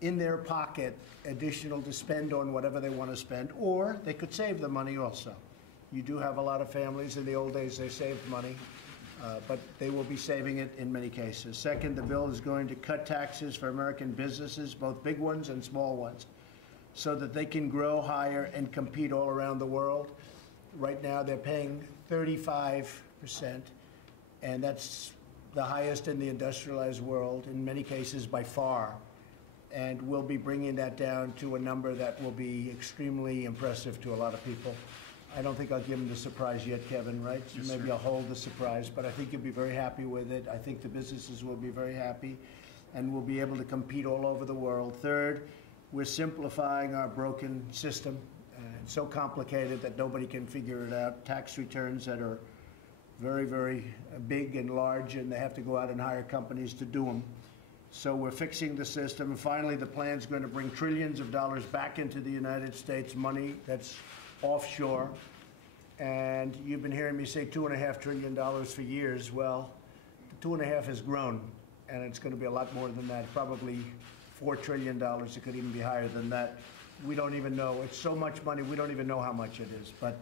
in their pocket additional to spend on whatever they want to spend, or they could save the money also. You do have a lot of families. In the old days, they saved money, but they will be saving it in many cases. Second, the bill is going to cut taxes for American businesses, both big ones and small ones, so that they can grow higher and compete all around the world. Right now, they're paying 35%, and that's the highest in the industrialized world, in many cases by far. And we'll be bringing that down to a number that will be extremely impressive to a lot of people. I don't think I'll give them the surprise yet, Kevin, right? Yes, Maybe sir. I'll hold the surprise, but I think you'll be very happy with it. I think the businesses will be very happy, and we'll be able to compete all over the world. Third, we're simplifying our broken system. It's so complicated that nobody can figure it out. Tax returns that are very, very big and large, and they have to go out and hire companies to do them. So we're fixing the system. And finally, the plan's going to bring trillions of dollars back into the United States, money that's offshore. And you've been hearing me say $2.5 trillion for years. Well, the 2.5 has grown, and it's going to be a lot more than that, probably $4 trillion. It could even be higher than that. We don't even know. It's so much money, we don't even know how much it is. But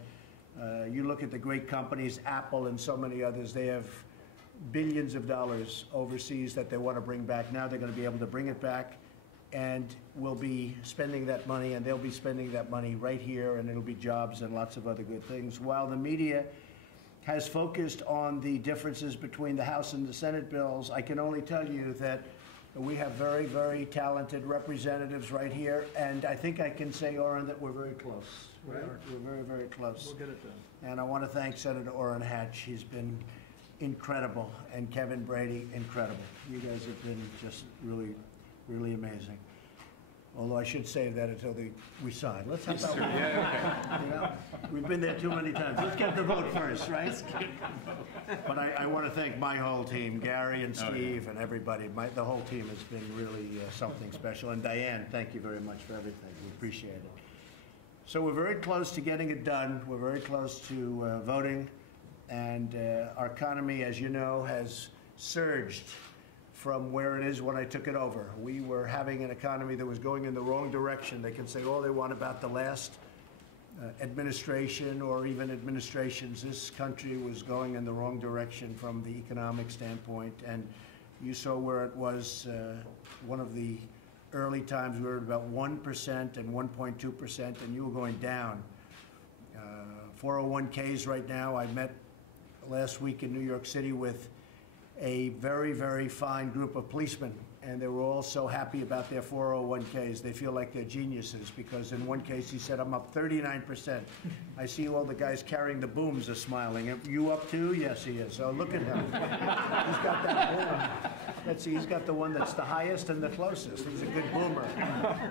you look at the great companies, Apple and so many others, they have billions of dollars overseas that they want to bring back. Now they're going to be able to bring it back, and we'll be spending that money, and they'll be spending that money right here, and it'll be jobs and lots of other good things. While the media has focused on the differences between the House and the Senate bills, I can only tell you that we have very, very talented representatives right here, and I think I can say, Orrin, that we're very close. Right? We're very, very close. We'll get it done. And I want to thank Senator Orrin Hatch. He's been incredible, and Kevin Brady, incredible. You guys have been just really, really amazing. Although I should save that until we sign. Let's have that one. Yeah, You know, we've been there too many times. Let's get the vote first, right? But I want to thank my whole team, Gary and Steve and everybody. The whole team has been really something special. And Diane, thank you very much for everything. We appreciate it. So we're very close to getting it done. We're very close to voting. And our economy, as you know, has surged from where it is when I took it over. We were having an economy that was going in the wrong direction. They can say all they want about the last administration or even administrations. This country was going in the wrong direction from the economic standpoint. And you saw where it was one of the early times we were at about 1% and 1.2%, and you were going down. 401ks right now, I met last week in New York City with a very, very fine group of policemen, and they were all so happy about their 401ks. They feel like they're geniuses, because in one case he said, I'm up 39%. I see all the guys carrying the booms are smiling. Are you up too? Yes, he is. Oh, look at him. He's got that boom. Let's see, he's got the one that's the highest and the closest. He's a good boomer.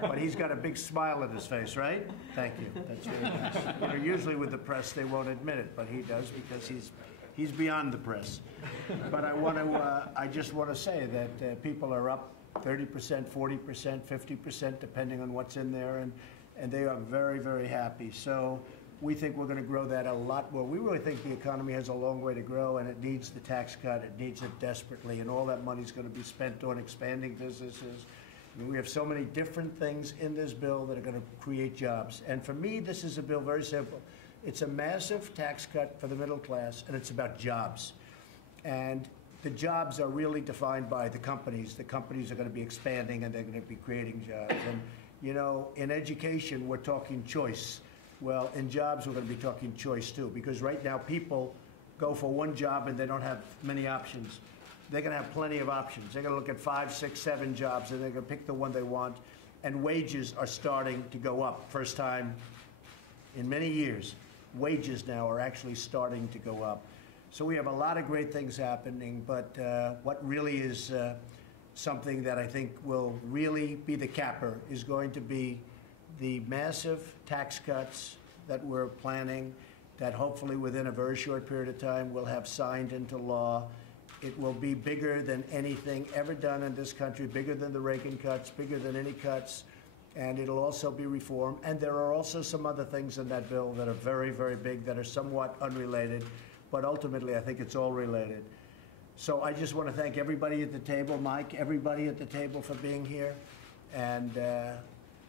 But he's got a big smile on his face, right? Thank you. That's very nice. You know, usually with the press they won't admit it, but he does, because he's beyond the press. But I just want to say that people are up 30%, 40%, 50%, depending on what's in there, and they are very, very happy. So we think we're going to grow that a lot more. We really think the economy has a long way to grow, and it needs the tax cut. It needs it desperately, and all that money is going to be spent on expanding businesses. I mean, we have so many different things in this bill that are going to create jobs. And for me, this is a bill very simple. It's a massive tax cut for the middle class, and it's about jobs. And the jobs are really defined by the companies. The companies are going to be expanding, and they're going to be creating jobs. And, you know, in education, we're talking choice. Well, in jobs, we're going to be talking choice, too, because right now people go for one job, and they don't have many options. They're going to have plenty of options. They're going to look at 5, 6, 7 jobs, and they're going to pick the one they want. And wages are starting to go up. First time in many years, wages now are actually starting to go up. So we have a lot of great things happening, but what really is something that I think will really be the capper is going to be the massive tax cuts that we're planning, that hopefully within a very short period of time we'll have signed into law. It will be bigger than anything ever done in this country, bigger than the Reagan cuts, bigger than any cuts, and it'll also be reformed. And there are also some other things in that bill that are very, very big, that are somewhat unrelated, but ultimately I think it's all related. So I just want to thank everybody at the table, Mike, everybody at the table for being here. And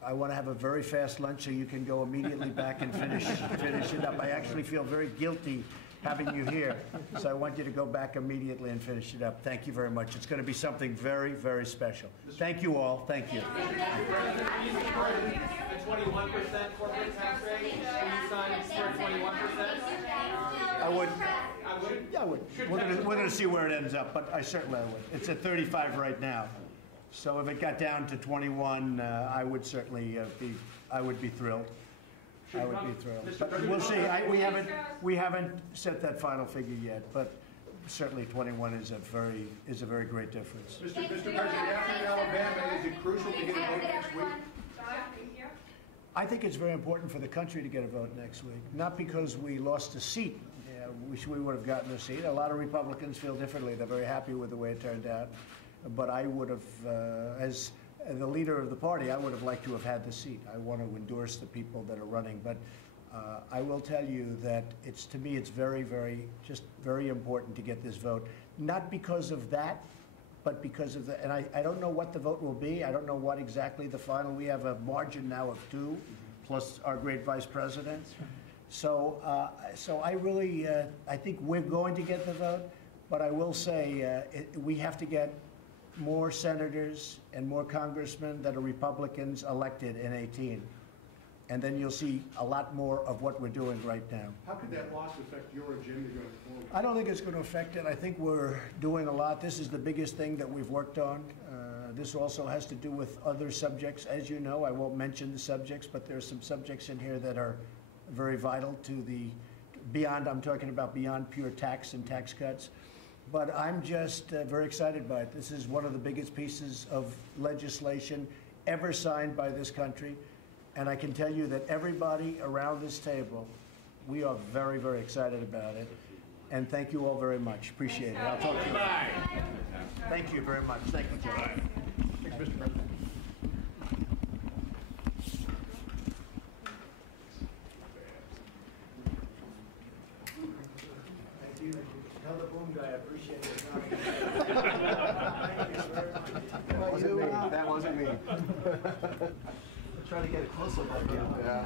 I want to have a very fast lunch so you can go immediately back and finish it up. I actually feel very guilty having you here, so I want you to go back immediately and finish it up. Thank you very much. It's going to be something very, very special. Thank you all. Thank you. Mr. President, do you support the 21% corporate tax rate? Will you sign for 21%? I would. Yeah, I would. We're going to see where it ends up, but I certainly would. It's at 35 right now. So if it got down to 21, I would certainly I would be thrilled. I would be thrilled. But we'll see. We haven't set that final figure yet, but certainly 21 is a very great difference. Mr. President, after Alabama, is it crucial to get a vote next week? I think it's very important for the country to get a vote next week, not because we lost a seat. Wish we would have gotten a seat. A lot of Republicans feel differently. They're very happy with the way it turned out. But I would have, as the leader of the party, I would have liked to have had the seat. I want to endorse the people that are running. But I will tell you that to me, it's very, very important to get this vote. Not because of that, but because of and I don't know what the vote will be. I don't know what exactly the final. We have a margin now of 2, plus our great vice president. So I really, I think we're going to get the vote. But I will say we have to get more senators and more congressmen that are Republicans elected in 18. And then you'll see a lot more of what we're doing right now. How could that loss affect your agenda going forward? I don't think it's going to affect it. I think we're doing a lot. This is the biggest thing that we've worked on. This also has to do with other subjects. As you know, I won't mention the subjects, but there's some subjects in here that are very vital to the beyond, I'm talking about beyond pure tax and tax cuts. But I'm just very excited by it. This is one of the biggest pieces of legislation ever signed by this country. And I can tell you that everybody around this table, we are very, very excited about it. And thank you all very much. Appreciate it. I'll talk to you. Thank you very much. Thank you, Joe. Thanks, Mr. President. Tell the boom guy I appreciate it. Thank you very much. That wasn't me. Trying to get a close-up of you. Yeah.